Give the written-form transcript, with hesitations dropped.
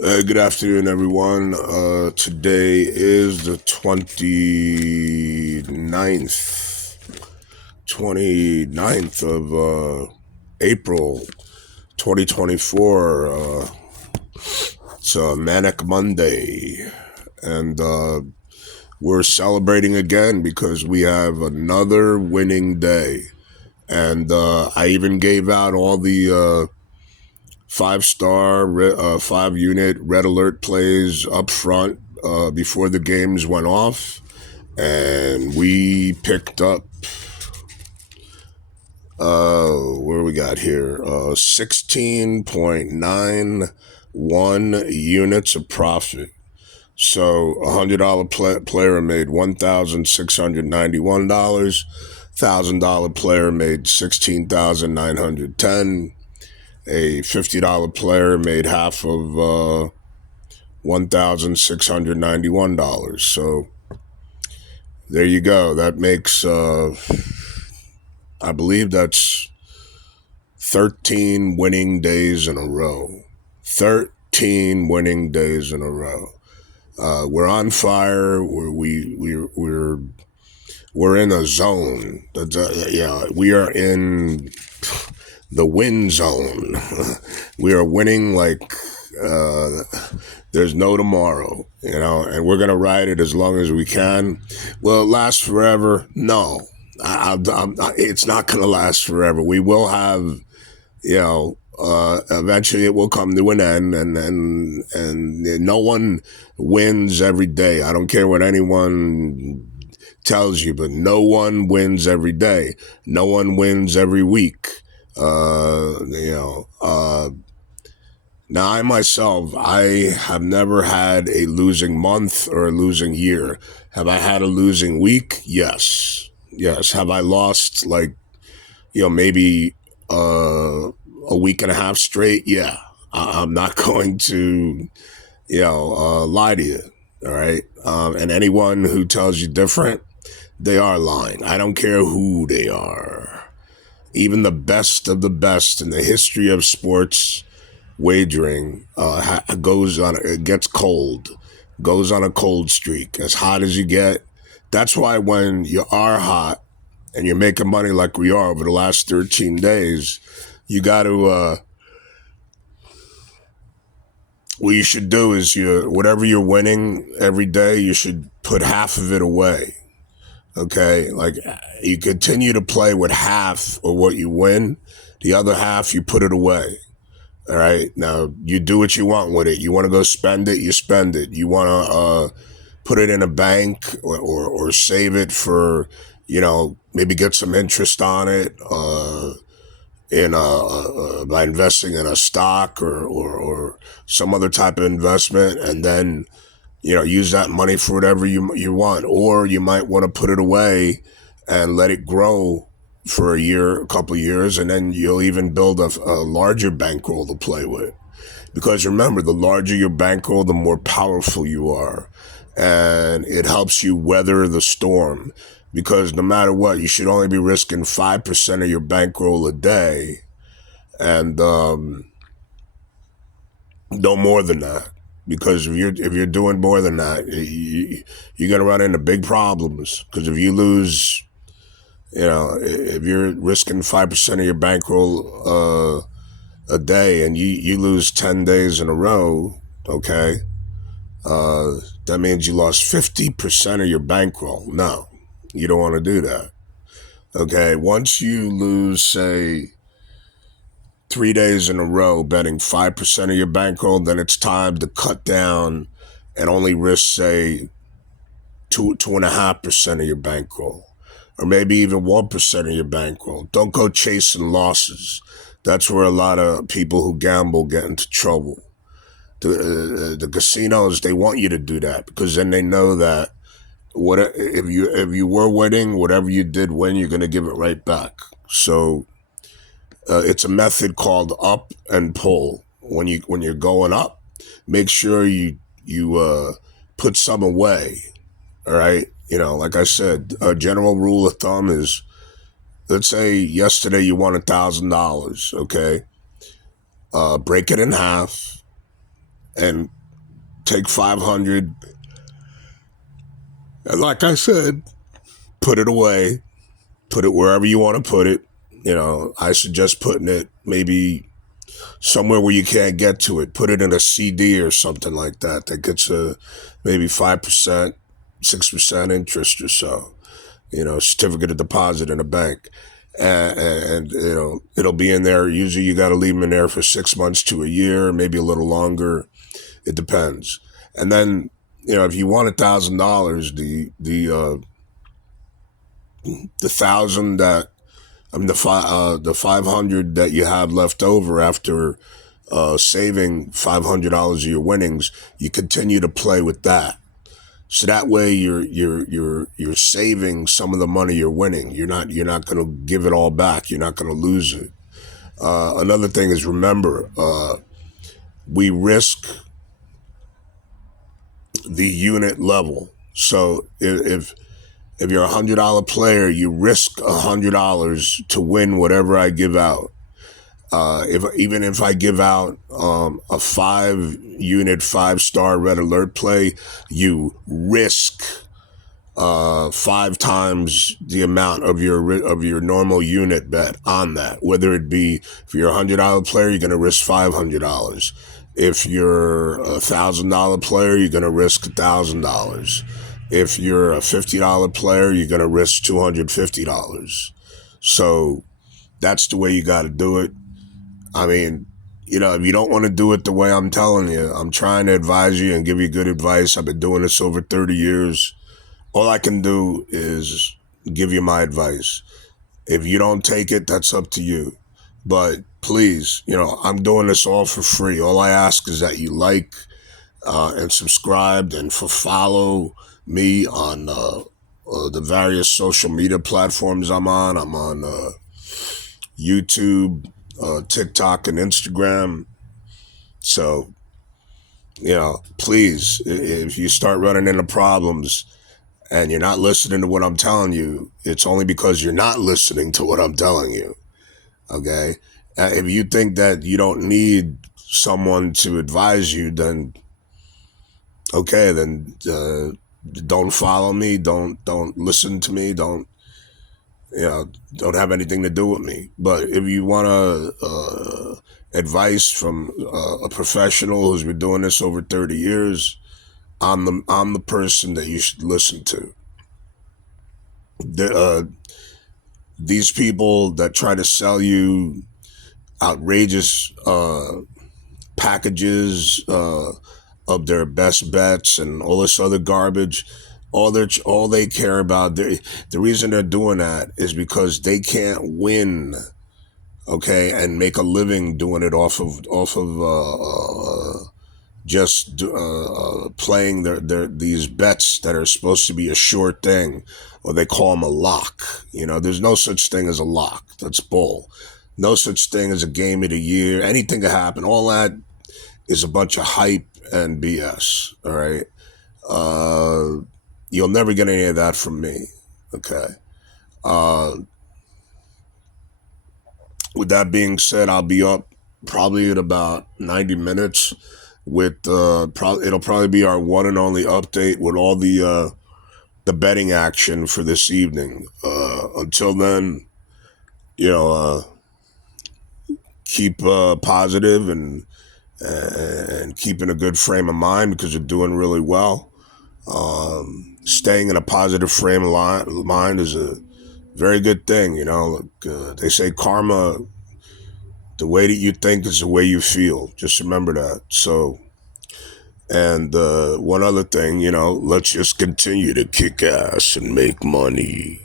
Good afternoon, everyone. Today is the 29th of April 2024. It's a Manic Monday, and we're celebrating again because we have another winning day. And I even gave out all the 5-star, 5-unit red alert plays up front before the games went off, and we picked up where we got here 16.91 units of profit. So $100 player made $1,691. $1,000 player made $16,910. A $50 player made half of $1,691. So there you go. That makes, I believe that's 13 winning days in a row. 13 winning days in a row. We're on fire. We're in a zone. We are in the win zone. We are winning like there's no tomorrow, and we're going to ride it as long as we can. Will it last forever? No. It's not going to last forever. We will have, eventually it will come to an end, and no one wins every day. I don't care what anyone tells you, but no one wins every day. No one wins every week. Now, I have never had a losing month or a losing year. Have I had a losing week? Yes. Yes. Have I lost maybe a week and a half straight? Yeah. I'm not going to, lie to you. All right. And anyone who tells you different, they are lying. I don't care who they are. Even the best of the best in the history of sports wagering it gets cold, goes on a cold streak, as hot as you get. That's why when you are hot and you're making money like we are over the last 13 days, you got to, what you should do is whatever you're winning every day, you should put half of it away. Okay. Like you continue to play with half of what you win. The other half, you put it away. All right. Now you do what you want with it. You want to go spend it, you spend it. You want to put it in a bank or save it for, maybe get some interest on it by investing in a stock or some other type of investment, and then use that money for whatever you want. Or you might want to put it away and let it grow for a year, a couple of years, and then you'll even build a larger bankroll to play with. Because remember, the larger your bankroll, the more powerful you are. And it helps you weather the storm. Because no matter what, you should only be risking 5% of your bankroll a day. And no more than that. Because if you're doing more than that, you're going to run into big problems. Because if you lose, if you're risking 5% of your bankroll a day and you lose 10 days in a row, okay, that means you lost 50% of your bankroll. No, you don't want to do that. Okay, once you lose, say, 3 days in a row betting 5% of your bankroll, then it's time to cut down and only risk, say, 2.5% of your bankroll, or maybe even 1% of your bankroll. Don't go chasing losses. That's where a lot of people who gamble get into trouble. The casinos, they want you to do that because then they know that if you were winning, whatever you did win, you're going to give it right back. So it's a method called up and pull. When you're going up, make sure you put some away. All right. Like I said, a general rule of thumb is, let's say yesterday you won $1,000. Okay. Break it in half and take 500. And like I said, put it away, put it wherever you want to put it. I suggest putting it maybe somewhere where you can't get to it. Put it in a CD or something like that gets maybe 5%, 6% interest or so. Certificate of deposit in a bank. And it'll be in there. Usually you got to leave them in there for 6 months to a year, maybe a little longer. It depends. And then, if you want $1,000, the thousand that the 500 that you have left over after saving $500 of your winnings, you continue to play with that. So that way you're saving some of the money you're winning. You're not going to give it all back. You're not going to lose it. Another thing is, remember, we risk the unit level. So if you're $100 player, you risk $100 to win whatever I give out. If I give out a 5-unit 5-star red alert play, you risk 5 times the amount of your normal unit bet on that. Whether it be, if you're $100 player, you're going to risk $500. If you're $1,000 player, you're going to risk $1,000. If you're a $50 player, you're going to risk $250. So that's the way you got to do it. I mean, if you don't want to do it the way I'm telling you, I'm trying to advise you and give you good advice. I've been doing this over 30 years. All I can do is give you my advice. If you don't take it, that's up to you. But please, I'm doing this all for free. All I ask is that you like and subscribe and follow me on the various social media platforms I'm on. I'm on YouTube, TikTok, and Instagram. So, please, if you start running into problems and you're not listening to what I'm telling you, it's only because you're not listening to what I'm telling you. Okay? If you think that you don't need someone to advise you, then okay, then don't follow me. Don't listen to me. Don't have anything to do with me. But if you want advice from a professional who's been doing this over 30 years, I'm the person that you should listen to. These people that try to sell you outrageous packages of their best bets and all this other garbage, all they care about, the reason they're doing that is because they can't win, okay, and make a living doing it off of just playing these bets that are supposed to be a sure thing, or they call them a lock. There's no such thing as a lock. That's bull. No such thing as a game of the year. Anything can happen. All that is a bunch of hype and BS. All right. You'll never get any of that from me. Okay. With that being said, I'll be up probably in about 90 minutes with it'll probably be our one and only update with all the betting action for this evening. Until then, keep positive and keep in a good frame of mind, because you're doing really well. Staying in a positive frame of mind is a very good thing. They say karma, the way that you think is the way you feel. Just remember that. So, and one other thing, let's just continue to kick ass and make money.